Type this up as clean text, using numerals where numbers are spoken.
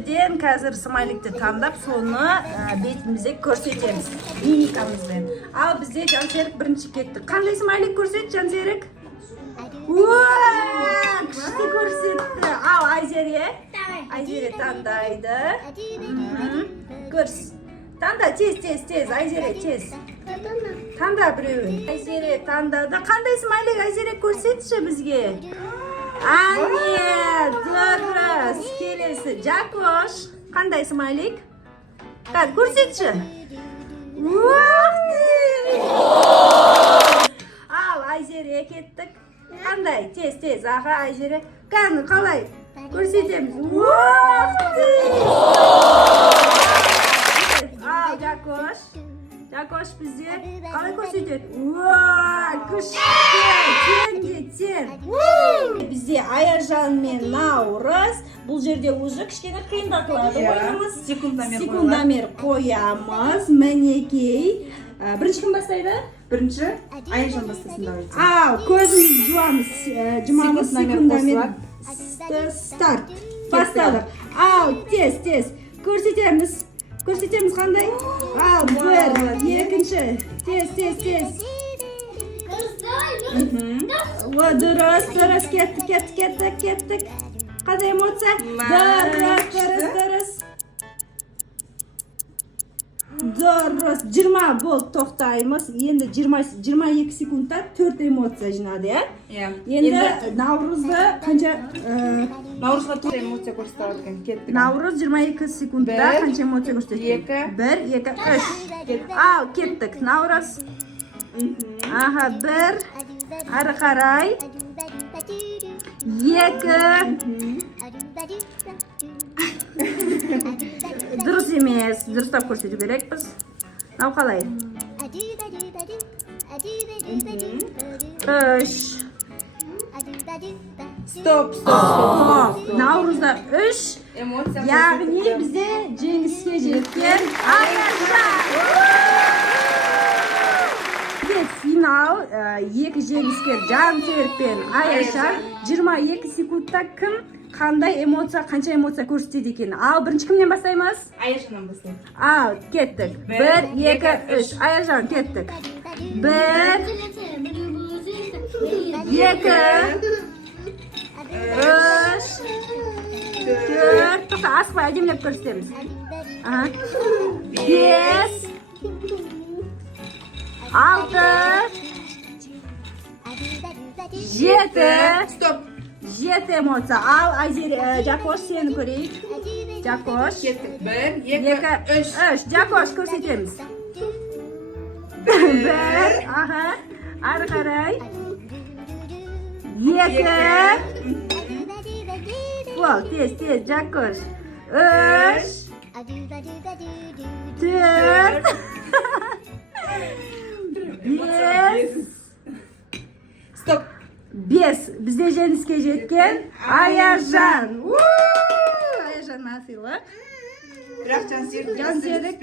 жерден қазір смайликті таңдап, соны бетімізде көрсетеміз. Мимикамызбен. Ал бізде Жансерік бірінші кетті. Қандай смайлик көрсет, Жансерік? Күшті көрсетті. Ал Айзере таңдайды. Көрс. Таңда, тез, Айзере, тез. Таңда біреуін. Айзере таңдады. Қандай смайлик Айзере көрсетші бізге? Ане, дұрыс. Келесі. Жакош. Қандай смайлик? Көрсетші. Ал, Айзере кеттік. Қандай? Тез. Аға, Айзере. Қалай? Көрсетеміз. Ал, Жакош бізде қалай көрсетеді? Күшті, тең. Бізде Аяржан мен Наурыз. Бұл жерде уже кішкене қиындатылады ойнамыз. Секундомер қоямыз. Мінекей. Бірінші кім бастайды? Бірінші Аяржан бастасын давайте. Ал, көзімізді жұмамыз. Секундомер старт. Бастадық. Ал, тез. Көрсетеміз қандай? Ал, бір, екінші. Тез. Дұрыс, кеттік. Қандай эмоция? Дұрыс. 20 болды, тоқтаймыз. Енді 22 секундта 4 эмоция жинады, е? Енді Наурызды қанша... Наурызға 4 эмоция көрсетіп өткен. Кеттік. Наурыз 22 секундта қанша эмоция көрсеткен? 1, 2, 3. Ал, кеттік. Наурыз. Аға, 1. Ары қарай. 2. Дұрыс емес. Дұрыстап көрсету керекпіз. Нау қалай? 3. Стоп. Наурызда 3. Яғни бізде жеңіске жеткен Аяржан. Финал 2 жеңіскер Жансерік пен Аяржан. 22 секундта кім қандай эмоция, қанша эмоция көрсетеді екен? Ал, бірінші кімнен бастаймыз? Аяржаннан бастаймыз. Ал, кеттік. 1, 2, 3. Аяржан, кеттік. 1, 2, 3, 4. Тоқта, асықпай, әдемілеп көрсетеміз. 5, 6, 7. Стоп. 7 эмоция. Ал, Айзере, Жакош, сені көрейік. Жакош. 1, 2, 3. Жакош, көрсетеміз. 1, аға, ары қарай. 2. Бол, тез, Жакош. 3. 4. 5. Стоп. 5. Бізде жеңіске жеткен Аяржан. Аяржан асылық. Бірақ Жансерік Жансерік.